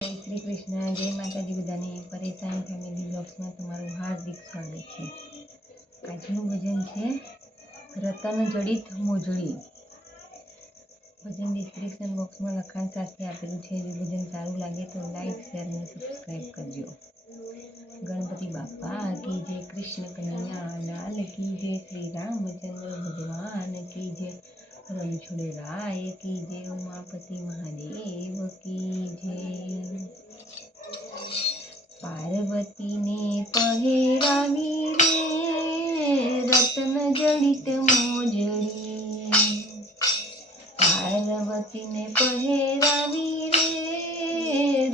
જય શ્રી કૃષ્ણ, જય માતાજી બધાને. પરેશાન ફેમિલી બ્લોગ્સમાં તમારું હાર્દિક સ્વાગત છે. આજનું ભજન છે રતન જડિત મોજડી. ભજન ડિસ્ક્રિપ્શન બોક્સમાં લખાણ સાથે આપેલું છે. જો ભજન સારું લાગે તો લાઈક, શેર અને સબસ્ક્રાઈબ કરજો. ગણપતિ બાપા કી જય, કૃષ્ણ કનૈયા લાલ કી જય, શ્રી રામચંદ્ર ભગવાન કી જય, રણછોડરાય કી જય, ઉમાપતિ મહાદેવ કી જય. પાર્વતીને પહેરાવી રે રત્ન જડિત મોજડી. પાર્વતીને પહેરાવી રે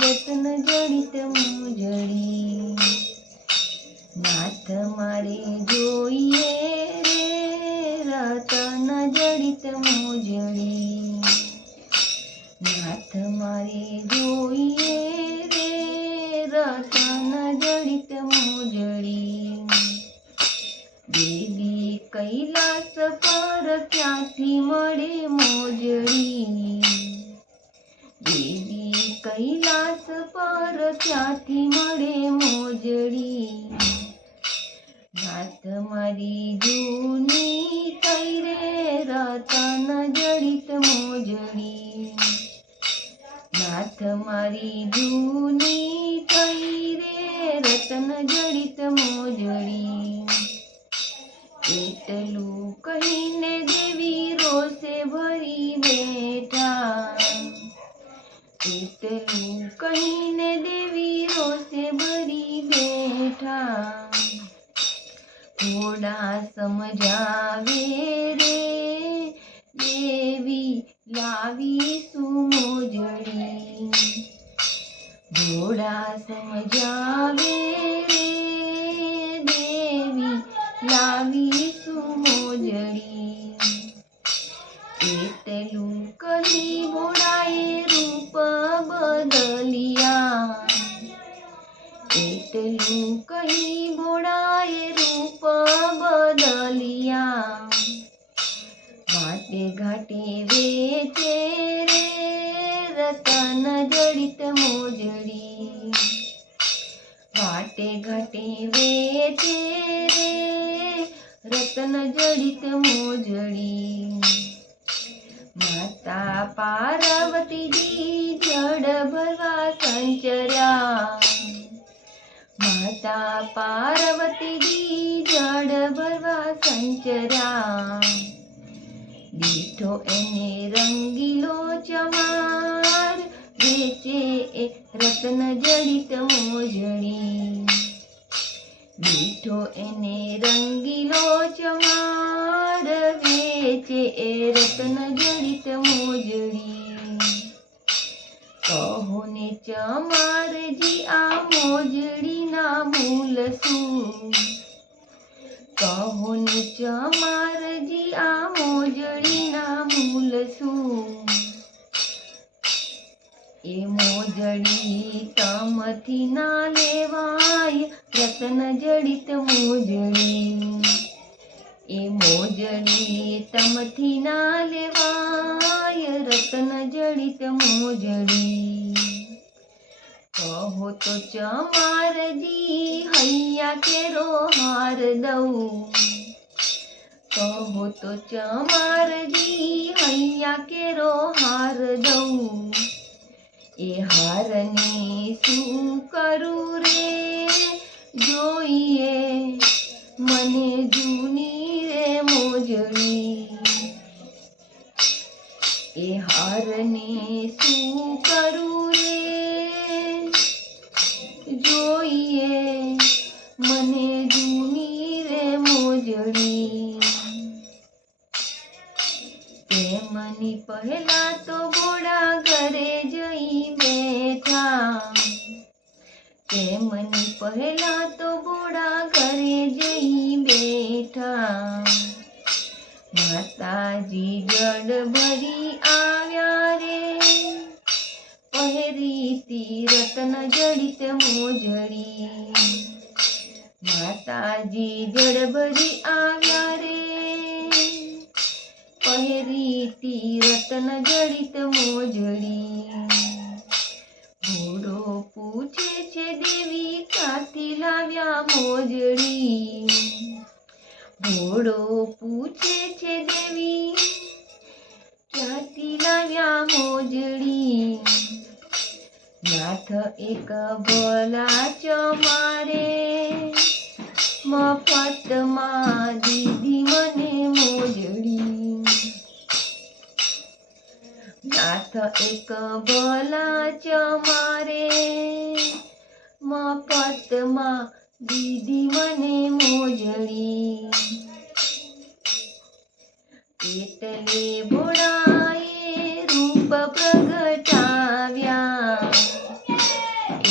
રત્ન જડિત મોજડી. નાથ મારે જોઈએ રે રતન જડિત મોજડી. નાથ મારે જોઈએ રે રતન જડિત મોજડી. દેવી કૈલાસ પર ક્યાંથી મળે મોજડી. દેવી કૈલાસ પર ક્યાંથી મળે મોજડી. નાથ મારી જૂની થઈ રે રતન જડિત મોજડી. નાથ મારી જૂની થઈ રે રતન જડિત મોજડી. એટલું કહીને દેવી રોષે ભરી બેઠા. એટલું કહીને દેવી રોષે ભરી બેઠા. થોડા સમજાવે રે દેવી લાવીશું મોજડી. થોડા સમજાવે રે દેવી લાવીશું મોજડી. એટલું કહી ભોળાએ રૂપ બદલિયા. એટલું કહી ભોળાએ રૂપ બદલિયા. વાટે ઘાટે વેચે રે રતન જડિત મોજડી. વાટે ઘાટે વેચે રે રતન જડિત મોજડી. માતા પાર્વતીજી જડ ભરવા સંચર્યા. માતા પાર્વતીજી જડ ભરવા સંચર્યા. દીઠો એને રંગીલો ચમાર વેચે એ રતન જડિત મોજડી. દીઠો એને રંગીલો ચમાર વેચે એ રતન જડિત મોજડી. કહો ને ચમારજી આ મોજડીના મૂલ શું. કહો ને ચમારજી આ મોજડીના મૂલ શું. એ મોજડી તમથી ના લેવાય રતન જડિત મોજડી. એ મોજડી તમથી ના લેવાય રતન જડિત મોજડી. કહો તો ચમારજી હૈયા કેરો હાર દઉં. કહો તો ચમારજી હૈયા કેરો હાર દઉં. એ હારને શું કરું રે જોઈએ મને જૂની રે મોજડી. એ હારને શું કરું રે જોઈએ મને જૂની રે મોજડી. તેમની પહેલા તો ઘોડા ઘરે જઈ બેઠા. તેમની પહેલા તો ઘોડા ઘરે જઈ બેઠા. માતાજી જડ ભરી આવ્યા રે પહેરીતી રતન જડિત મોજડી. માતાજી જડ ભરી આવ્યા રે પહેરીતી રતન જડિત મોજડી. ઘોડો મોજડી. ભોળો પૂછે છે દેવી ક્યાંથી લાવ્યા મોજડી. નાથ એક ભલા ચમારે મફતમાં દીધી મને મોજડી. નાથ એક ભલા ચમારે મફતમાં દીધી મને મોજડી. એટલે ભોળાએ રૂપ પ્રગટાવ્યા.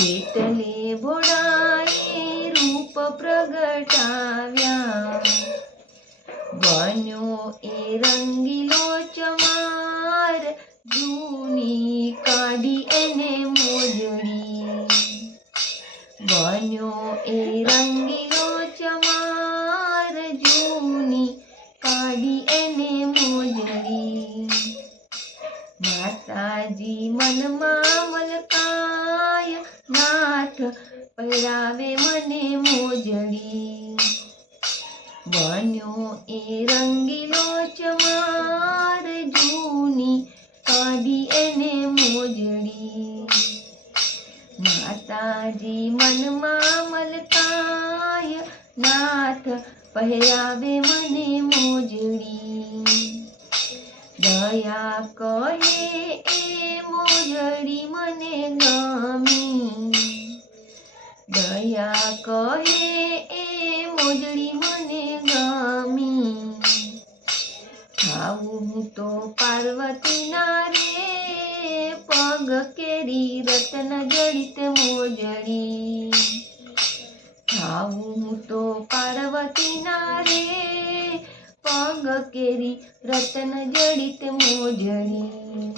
એટલે ભોળાએ રૂપ પ્રગટાવ્યા. બન્યો એ રંગીલો ચમાર જૂની કાઢી એને મોજડી. બન્યો એ રંગીલો ચમાર જૂની કાઢી એને મોજડી. માતાજી મનમાં મલકાય નાથ પહેરાવે મને મોજડી. બન્યો એ રંગીલો ચમાર જૂની કાઢી એને મોજડી. માતાજી મનમાં મલકાય નાથ પહેરાવે મને મોજડી. દયા કહે એ મોજડી મને ગમી. દયા કહે એ મોજડી મને ગમી. ખાવું હું તો પાર્વતીના રે પગ કેરી રત્ન જડિત મોજડી. ખાવું હું તો પાર્વતીના રે પગ કેરી રત્ન જડિત મોજડી.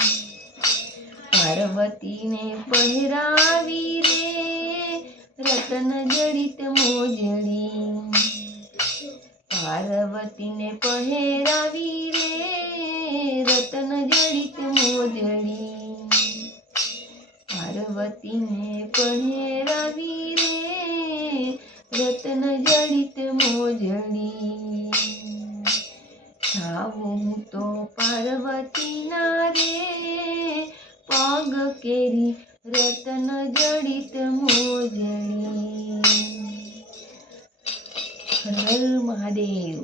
પાર્વતીને પહેરાવી રે રત્ન જડિત મોજડી. પાર્વતીને પહેરાવી રે રત્ન જડિત મોજડી. પાર્વતીને પહેરાવી રે રત્ન જડિત મોજડી. ખાવું હું તો પાર્વતીના રે પગ કેરી રત્ન જડિત મોજડી. હર હર મહાદેવ.